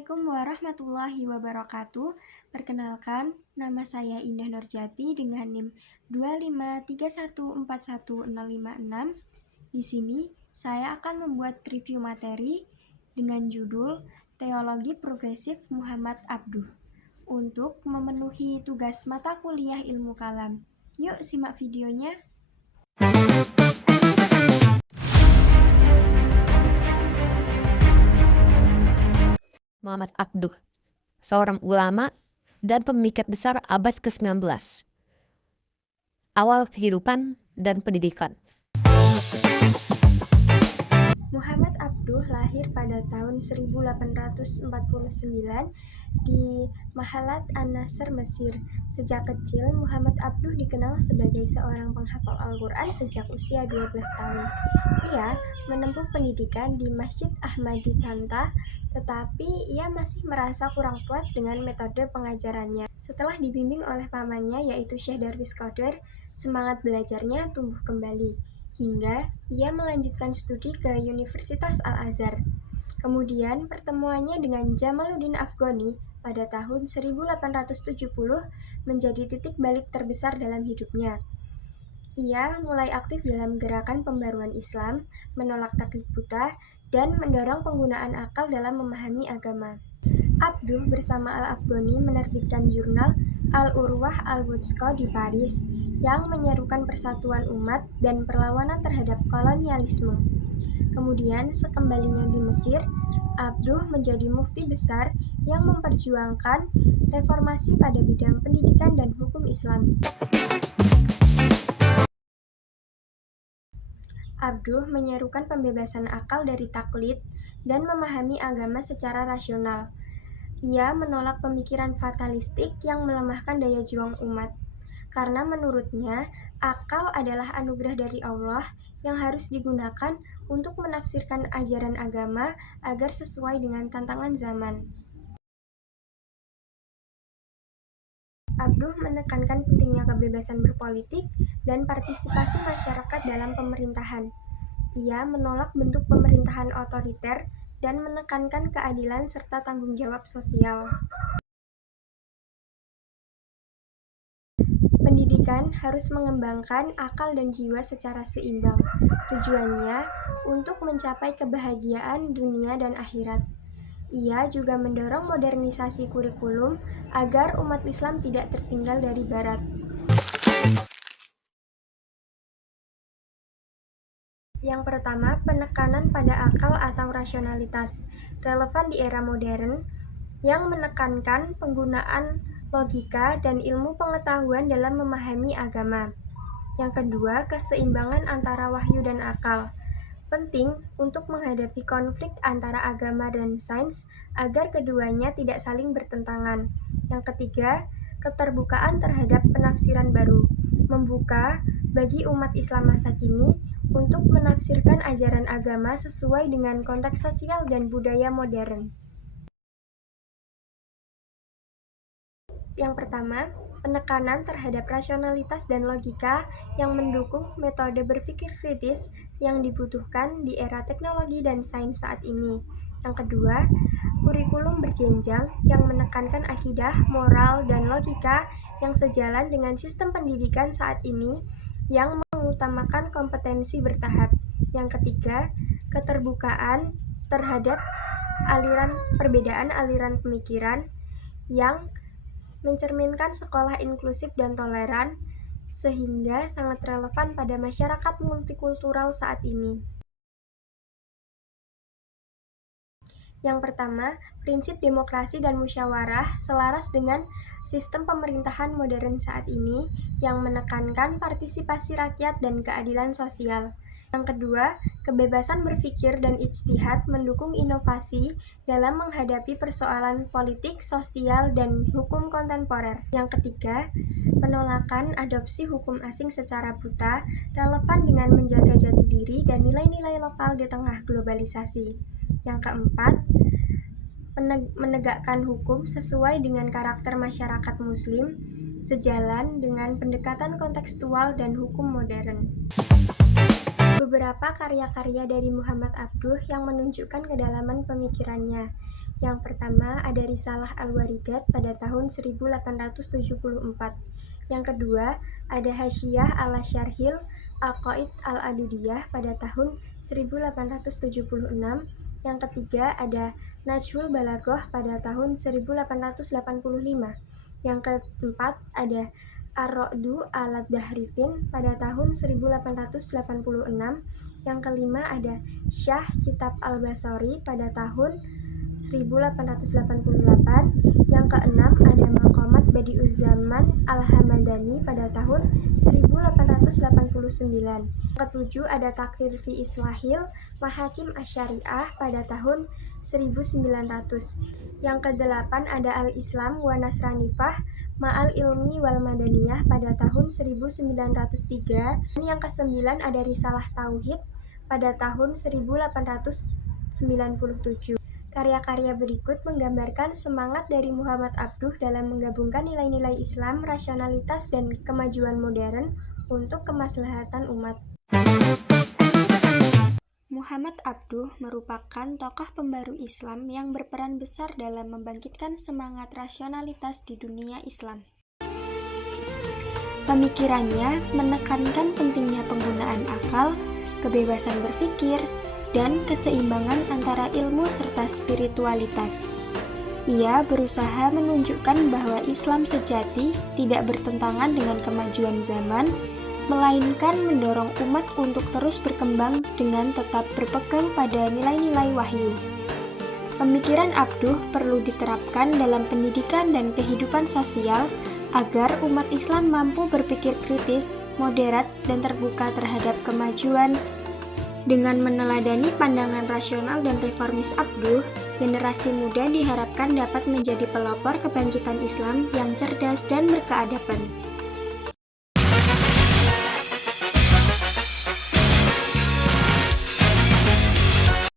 Assalamualaikum warahmatullahi wabarakatuh. Perkenalkan, nama saya Indah Nurjati dengan NIM 253141056. Di sini, saya akan membuat review materi dengan judul Teologi Progresif Muhammad Abduh untuk memenuhi tugas mata kuliah ilmu kalam. Yuk simak videonya. Muhammad Abduh, seorang ulama dan pemikir besar abad ke-19. Awal kehidupan dan pendidikan. Muhammad Abduh lahir pada tahun 1849 di Mahalat An-Nasr, Mesir. Sejak kecil, Muhammad Abduh dikenal sebagai seorang penghafal Al-Quran sejak usia 12 tahun. Ia menempuh pendidikan di Masjid Ahmadi Tanta, tetapi ia masih merasa kurang puas dengan metode pengajarannya. Setelah dibimbing oleh pamannya yaitu Syekh Darwis Qadir, semangat belajarnya tumbuh kembali, hingga ia melanjutkan studi ke Universitas Al-Azhar. Kemudian pertemuannya dengan Jamaluddin Afghani pada tahun 1870 menjadi titik balik terbesar dalam hidupnya. Ia mulai aktif dalam gerakan pembaruan Islam, menolak taklid buta, dan mendorong penggunaan akal dalam memahami agama. Abduh bersama Al-Afghani menerbitkan jurnal Al-Urwah Al-Wuthqa di Paris yang menyerukan persatuan umat dan perlawanan terhadap kolonialisme. Kemudian, sekembalinya di Mesir, Abduh menjadi mufti besar yang memperjuangkan reformasi pada bidang pendidikan dan hukum Islam. Abduh menyerukan pembebasan akal dari taklid dan memahami agama secara rasional. Ia menolak pemikiran fatalistik yang melemahkan daya juang umat, karena menurutnya akal adalah anugerah dari Allah yang harus digunakan untuk menafsirkan ajaran agama agar sesuai dengan tantangan zaman. Abduh menekankan pentingnya kebebasan berpolitik dan partisipasi masyarakat dalam pemerintahan. Ia menolak bentuk pemerintahan otoriter dan menekankan keadilan serta tanggung jawab sosial. Pendidikan harus mengembangkan akal dan jiwa secara seimbang. Tujuannya untuk mencapai kebahagiaan dunia dan akhirat. Ia juga mendorong modernisasi kurikulum agar umat Islam tidak tertinggal dari Barat. Yang pertama, penekanan pada akal atau rasionalitas, relevan di era modern, yang menekankan penggunaan logika dan ilmu pengetahuan dalam memahami agama. Yang kedua, keseimbangan antara wahyu dan akal, penting untuk menghadapi konflik antara agama dan sains agar keduanya tidak saling bertentangan. Yang ketiga, keterbukaan terhadap penafsiran baru, membuka bagi umat Islam masa kini untuk menafsirkan ajaran agama sesuai dengan konteks sosial dan budaya modern. Yang pertama, penekanan terhadap rasionalitas dan logika yang mendukung metode berpikir kritis yang dibutuhkan di era teknologi dan sains saat ini. Yang kedua, kurikulum berjenjang yang menekankan akidah, moral, dan logika yang sejalan dengan sistem pendidikan saat ini yang mengutamakan kompetensi bertahap. Yang ketiga, keterbukaan terhadap perbedaan aliran pemikiran yang mencerminkan sekolah inklusif dan toleran, sehingga sangat relevan pada masyarakat multikultural saat ini. Yang pertama, prinsip demokrasi dan musyawarah selaras dengan sistem pemerintahan modern saat ini yang menekankan partisipasi rakyat dan keadilan sosial. Yang kedua, kebebasan berpikir dan ijtihad mendukung inovasi dalam menghadapi persoalan politik, sosial, dan hukum kontemporer. Yang ketiga, penolakan adopsi hukum asing secara buta relevan dengan menjaga jati diri dan nilai-nilai lokal di tengah globalisasi. Yang keempat, menegakkan hukum sesuai dengan karakter masyarakat Muslim, sejalan dengan pendekatan kontekstual dan hukum modern. Beberapa karya-karya dari Muhammad Abduh yang menunjukkan kedalaman pemikirannya, Yang pertama ada Risalah Al-Waridat pada tahun 1874. Yang kedua ada Hasyiyah ala Syarhil Aqaid Al-Adudiyah pada tahun 1876. Yang ketiga ada Najhul Balaghah pada tahun 1885. Yang keempat ada Ar-Ra'du Al-Dahrifin pada tahun 1886. Yang kelima ada Syah Kitab Al-Basori pada tahun 1888. Yang keenam ada Maqamat Badi'uzzaman Al-Hamadani pada tahun 1889. Yang ketujuh ada Takrir fi Islahil Mahakim Asy-Syariah pada tahun 1900. Yang kedelapan ada Al-Islam wa Nasranifah Ma'al Ilmi wal Madaniyah pada tahun 1903. Dan yang kesembilan ada Risalah Tauhid pada tahun 1897. Karya-karya berikut menggambarkan semangat dari Muhammad Abduh dalam menggabungkan nilai-nilai Islam, rasionalitas, dan kemajuan modern untuk kemaslahatan umat. Muhammad Abduh merupakan tokoh pembaru Islam yang berperan besar dalam membangkitkan semangat rasionalitas di dunia Islam. Pemikirannya menekankan pentingnya penggunaan akal, kebebasan berpikir, dan keseimbangan antara ilmu serta spiritualitas. Ia berusaha menunjukkan bahwa Islam sejati tidak bertentangan dengan kemajuan zaman, melainkan mendorong umat untuk terus berkembang dengan tetap berpegang pada nilai-nilai wahyu. Pemikiran Abduh perlu diterapkan dalam pendidikan dan kehidupan sosial agar umat Islam mampu berpikir kritis, moderat, dan terbuka terhadap kemajuan. Dengan meneladani pandangan rasional dan reformis Abduh, generasi muda diharapkan dapat menjadi pelopor kebangkitan Islam yang cerdas dan berkeadaban.